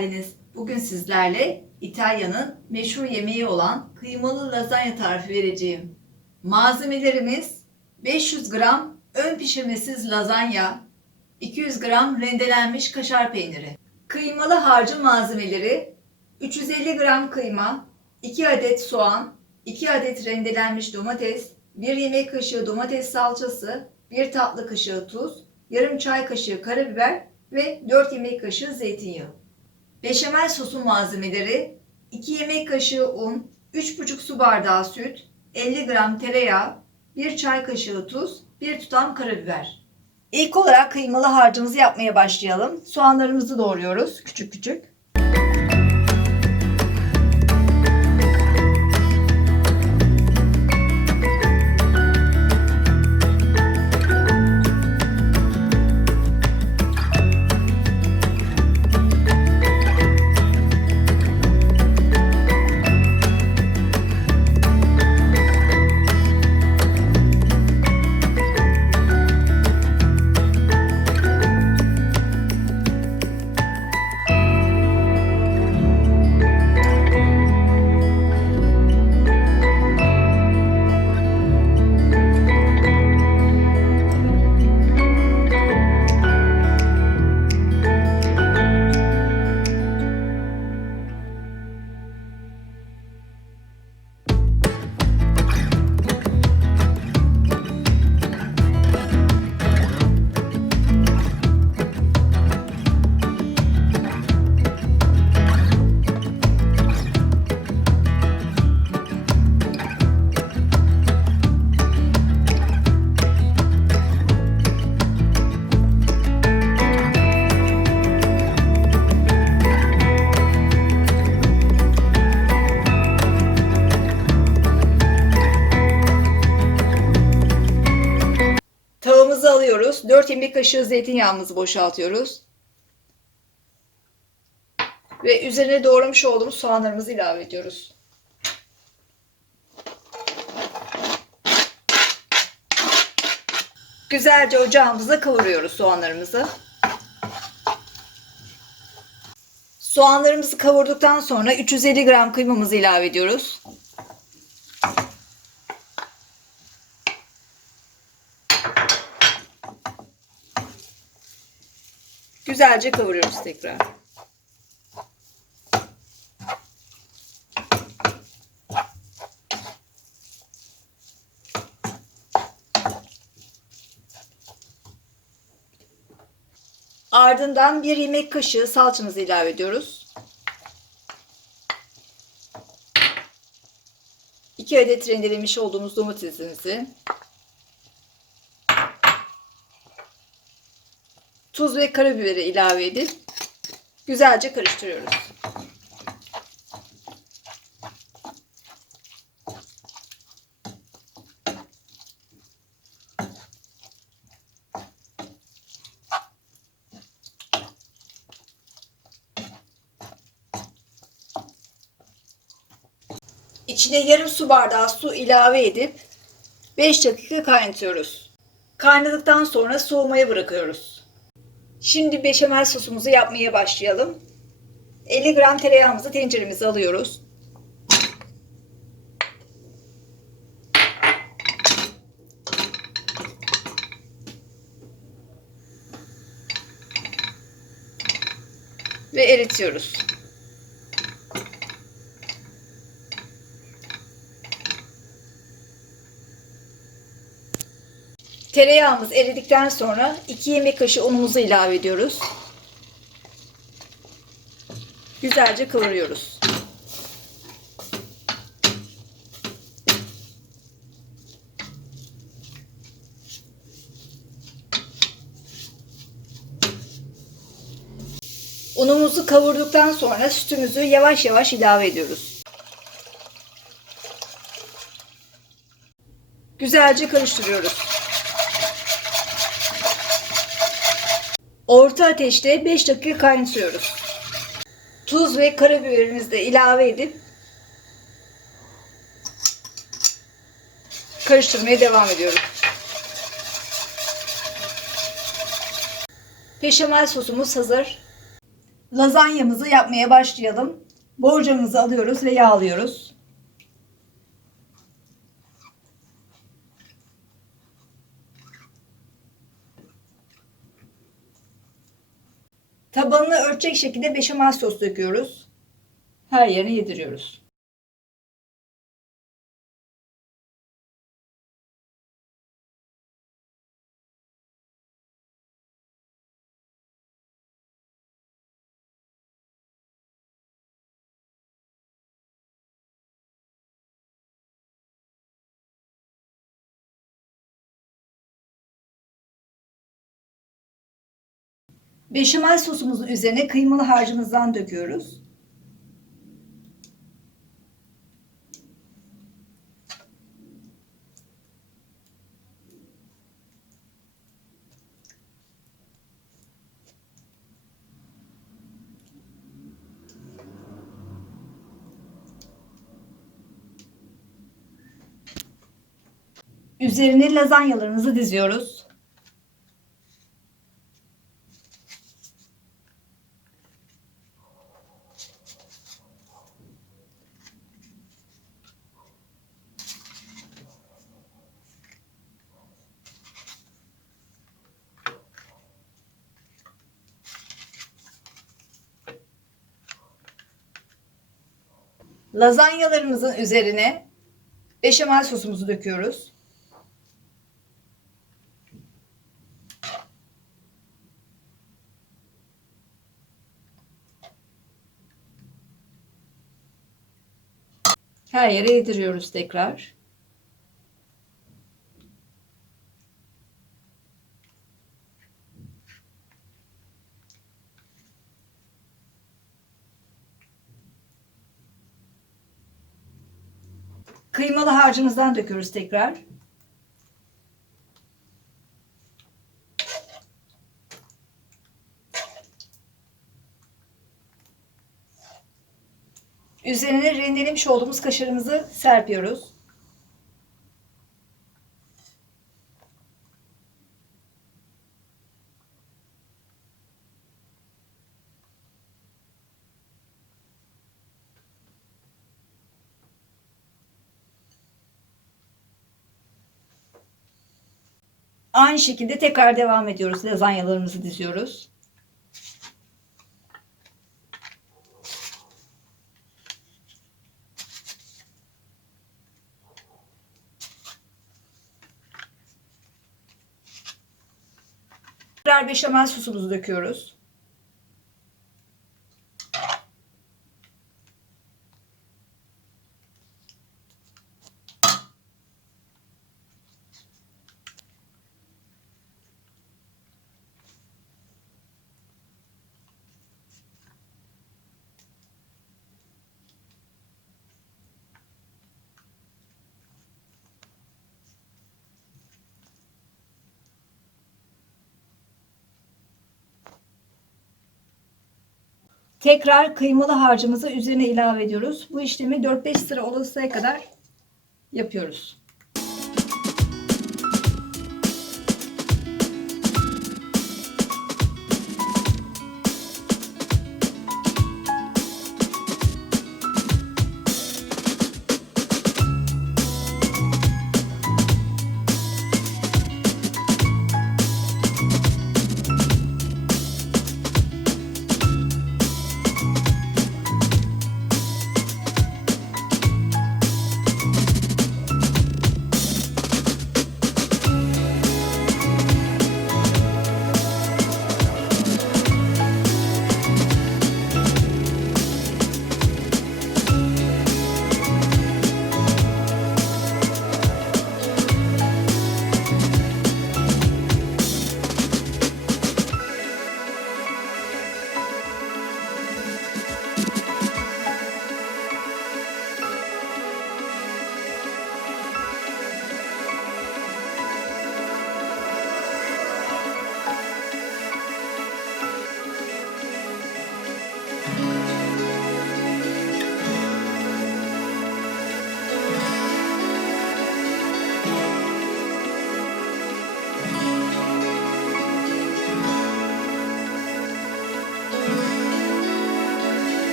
geldiniz. Bugün sizlerle İtalya'nın meşhur yemeği olan kıymalı lazanya tarifi vereceğim. Malzemelerimiz 500 gram ön pişirmesiz lazanya, 200 gram rendelenmiş kaşar peyniri. Kıymalı harcın malzemeleri 350 gram kıyma, 2 adet soğan, 2 adet rendelenmiş domates, 1 yemek kaşığı domates salçası, 1 tatlı kaşığı tuz, yarım çay kaşığı karabiber ve 4 yemek kaşığı zeytinyağı. Beşamel sosu malzemeleri 2 yemek kaşığı un, 3,5 su bardağı süt, 50 gram tereyağı, 1 çay kaşığı tuz, 1 tutam karabiber. İlk olarak kıymalı harcımızı yapmaya başlayalım. Soğanlarımızı doğruyoruz küçük küçük. Yemek kaşığı zeytinyağımızı boşaltıyoruz. Ve üzerine doğramış olduğumuz soğanlarımızı ilave ediyoruz. Güzelce ocağımızda kavuruyoruz soğanlarımızı. Soğanlarımızı kavurduktan sonra 350 gram kıymamızı ilave ediyoruz. Güzelce kavuruyoruz tekrar. Ardından bir yemek kaşığı salçamızı ilave ediyoruz. 2 adet rendelemiş olduğumuz domatesimizi tuz ve karabiberi ilave edip güzelce karıştırıyoruz. İçine yarım su bardağı su ilave edip 5 dakika kaynatıyoruz. Kaynadıktan sonra soğumaya bırakıyoruz. Şimdi beşamel sosumuzu yapmaya başlayalım. 50 gram tereyağımızı tenceremize alıyoruz. Ve eritiyoruz. Tereyağımız eridikten sonra 2 yemek kaşığı unumuzu ilave ediyoruz. Güzelce kavuruyoruz. Unumuzu kavurduktan sonra sütümüzü yavaş yavaş ilave ediyoruz. Güzelce karıştırıyoruz. Orta ateşte 5 dakika kaynatıyoruz. Tuz ve karabiberimizi de ilave edip karıştırmaya devam ediyoruz. Beşamel sosumuz hazır. Lazanyamızı yapmaya başlayalım. Borcamımızı alıyoruz ve yağlıyoruz. Örtecek şekilde beşamel sos döküyoruz. Her yerine yediriyoruz. Beşamel sosumuzun üzerine kıymalı harcımızdan döküyoruz. Üzerine lazanyalarımızı diziyoruz. Lazanyalarımızın üzerine beşamel sosumuzu döküyoruz. Her yere yediriyoruz tekrar. Kıymalı harcımızdan döküyoruz tekrar. Üzerine rendelemiş olduğumuz kaşarımızı serpiyoruz. Aynı şekilde tekrar devam ediyoruz. Lazanyalarımızı diziyoruz. Tekrar beşamel sosumuzu döküyoruz. Tekrar kıymalı harcımızı üzerine ilave ediyoruz. Bu işlemi 4-5 sıra olasıya kadar yapıyoruz.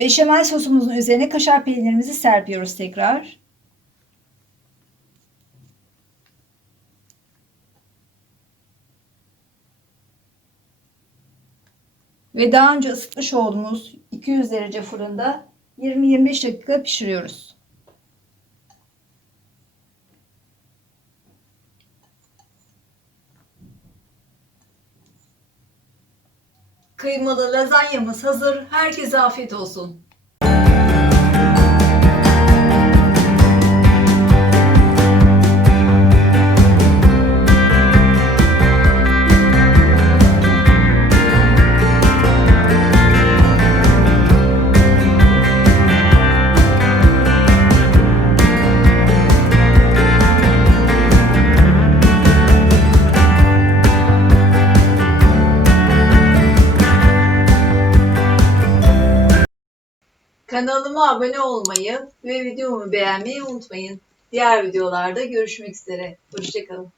Beşamel sosumuzun üzerine kaşar peynirimizi serpiyoruz tekrar. Ve daha önce ısıtmış olduğumuz 200 derece fırında 20-25 dakika pişiriyoruz. Kıymalı lazanyamız hazır. Herkese afiyet olsun. Kanalıma abone olmayı ve videomu beğenmeyi unutmayın. Diğer videolarda görüşmek üzere. Hoşçakalın.